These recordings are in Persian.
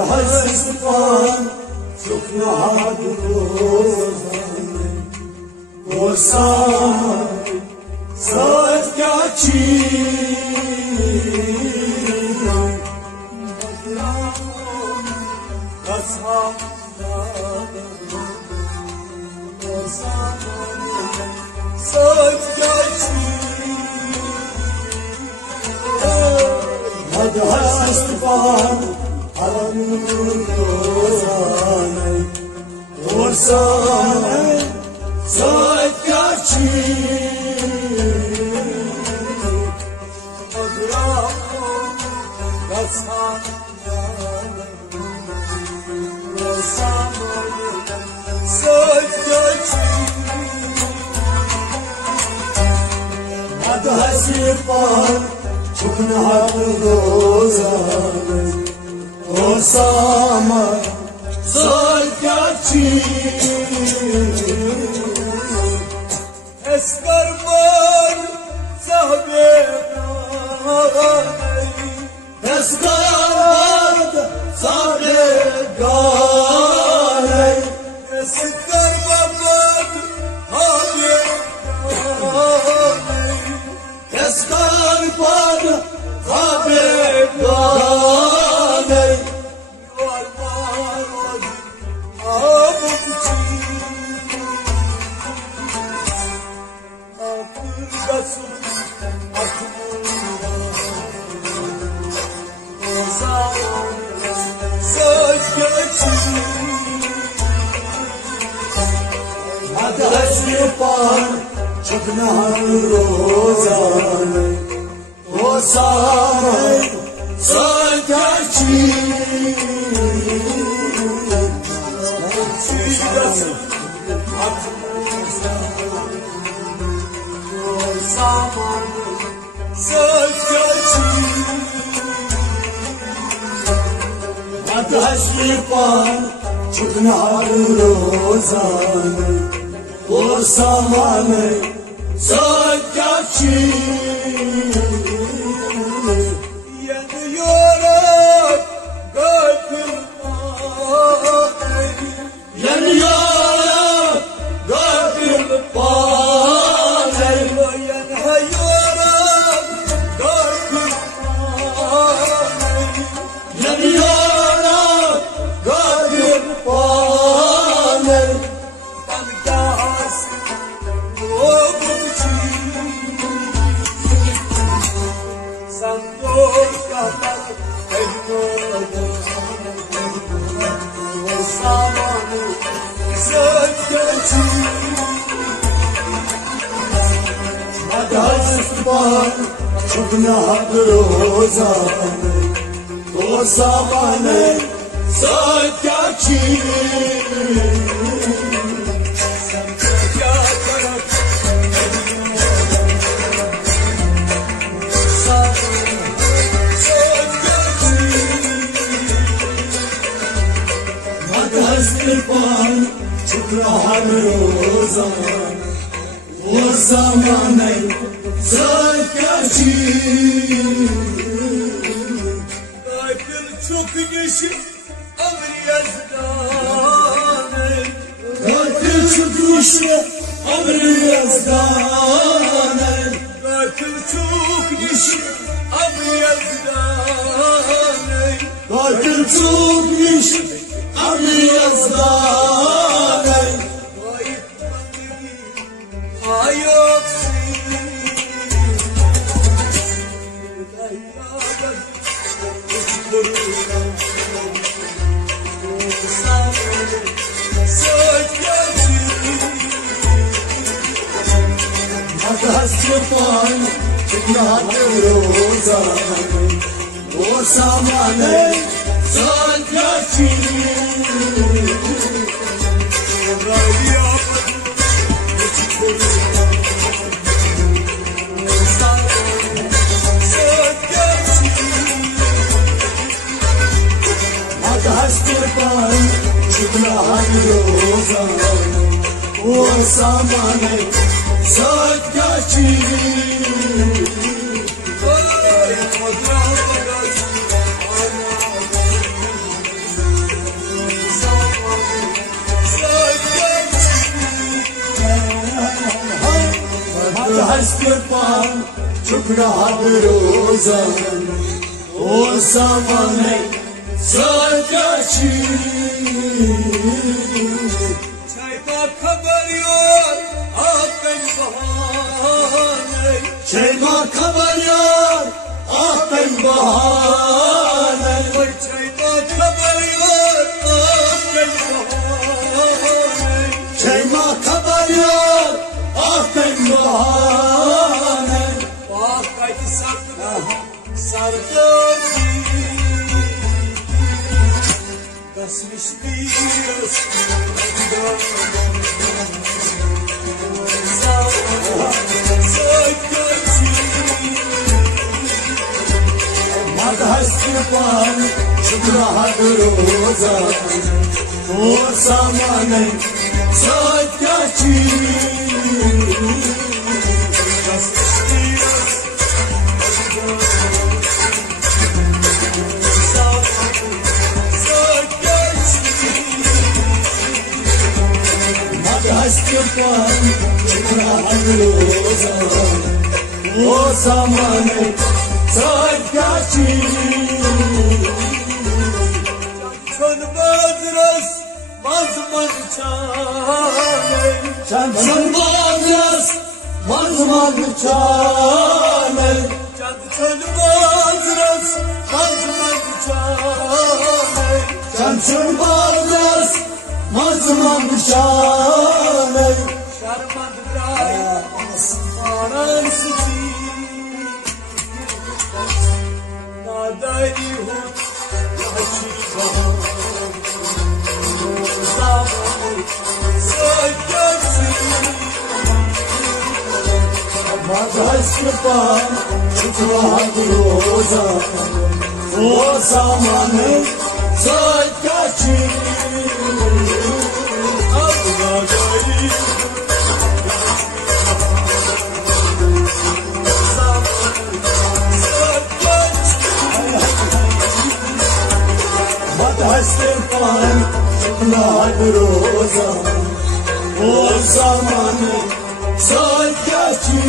هستفان شكنا عدوزاني وسام صوت كاتشينا أصحاب صوت كاتشينا هذا هستفان على الوزاني وسامي صوت كاتشينا أضرام أصحاب وسامي صوت كاتشينا هذا هستفان شكنا عدوزاني وسامة صوت كاتشينا اسكربان صاحبنا اسكربان صاحبنا اسكربان اسكربان صاحبنا شكنا الروزاني وسامي صوت كاتشينا صوت كاتشينا هتهشفان شكنا الروزاني وسامي صوت كاتشينا ينيورك قلب الباقي ينيورك قلب الباقي ينهيورك قلب الباقي ينيورك قلب الباقي شكنا بروزاني وساماني صوت كاتشينا هستفان شكرا بروزاني وساماني صوت كاتشينا قاتل çok yeşil ömür yazdanı قاتل çok yeşil ömür yazdanı قاتل çok yeşil ömür yazdanı قاتل çok yeşil ömür yazdanı هستفان شكنا الروزاني وساماني صوت كاتشينا هستفان شكنا الروزاني وساماني صوت كاتشينا شكرها بروزان وساماني سركشي Çayma kabarıyor akın bahane Çayma kabarıyor akın bahane Çayma kabarıyor akın bahane Çayma kabarıyor akın bahane Bak kaydı sakla sardım Kasmış diyoruz Madha Stepan Shukra Roza O Samane Satyachi Madha Stepan Shukra Roza O Samane Satyachi Çönmezres mazman çare Çansan bazıras Mazman çane Çönmezres mazman çare Çansan bazıras Mazman çane Şarmand bray Anan sıçı Nadayı hut Yaşı bahar Zaman Saygısı Madha Stepan Shukra Roza O Samane Satyachi Nadayı Madha Stepan Shukra Roza O Samane Satyachi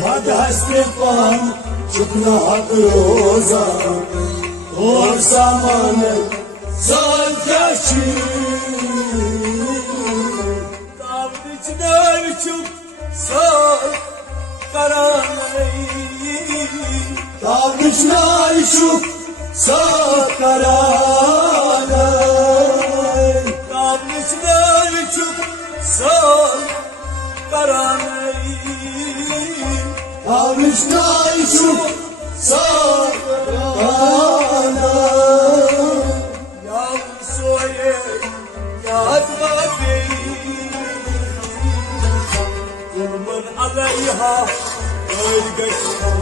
Madha Stepan Shukra Roza O Samane Satyachi Davriçler çok sar karanay Davriçler Shuk Sakaranay Davriçler çok sar karanay Davriçler Shuk Sakaranay Yav soye yadma değil Kurban aleyha ölgeçler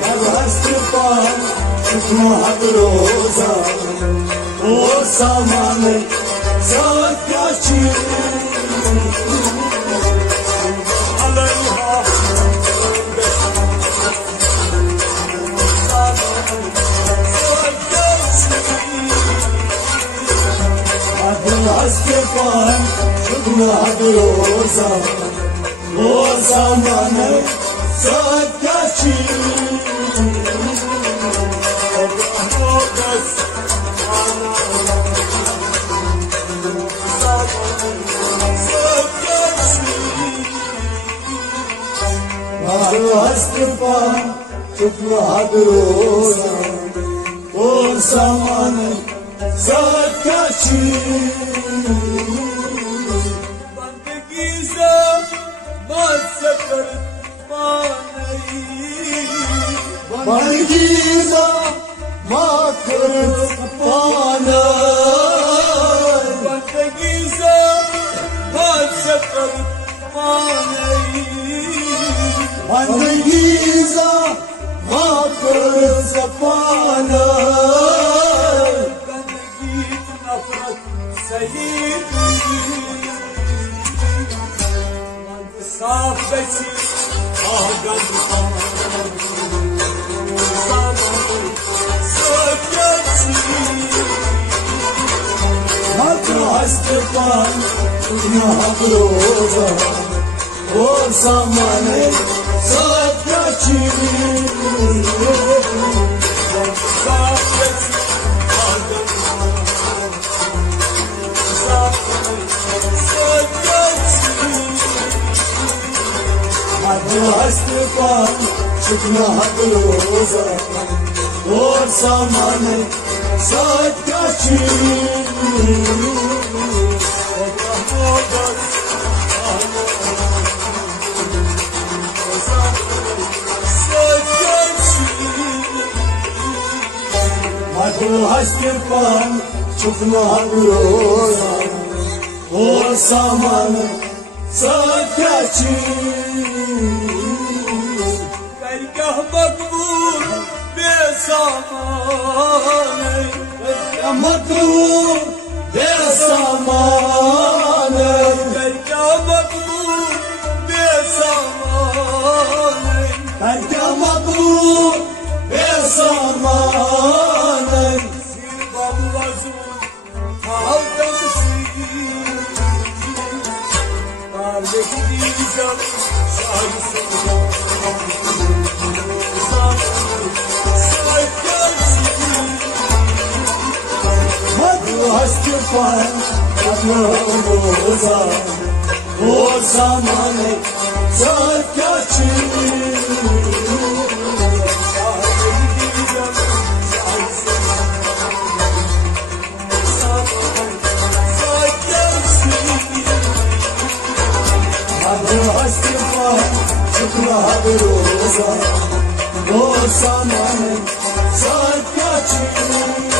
Madha Stepan Shukra Roza O Samane Satyachi aleyha Madha Stepan Shukra Roza O Samane Satyachi Madha Stepan Shukra Roza O Samane Satyachi Bandegiza mazzer manay Bangiza Makrit Panay Bandegiza mazzer manay Bangiza Makrit Panay Bandegi nafrat sayyidi Saffeti Hagan Zamanı Sakkati Matro Stepan Nahroza O zamanı Sakkati Saffeti Hagan Zamanı Sakkati Matro Stepan Nahroza O zamanı Sakkati Matro Stepan Nahroza O zamanı Sakkati Dergah makbul ve zamanı Makbul ve zamanı Dergah makbul ve zamanı Dergah makbul ve zamanı Sirbam vazun kaldamışsın Kardeşi diyeceğim şahısın Matro Stepan Nahroza O zamanı Sakkati Matro Stepan Nahroza O zamanı Sakkati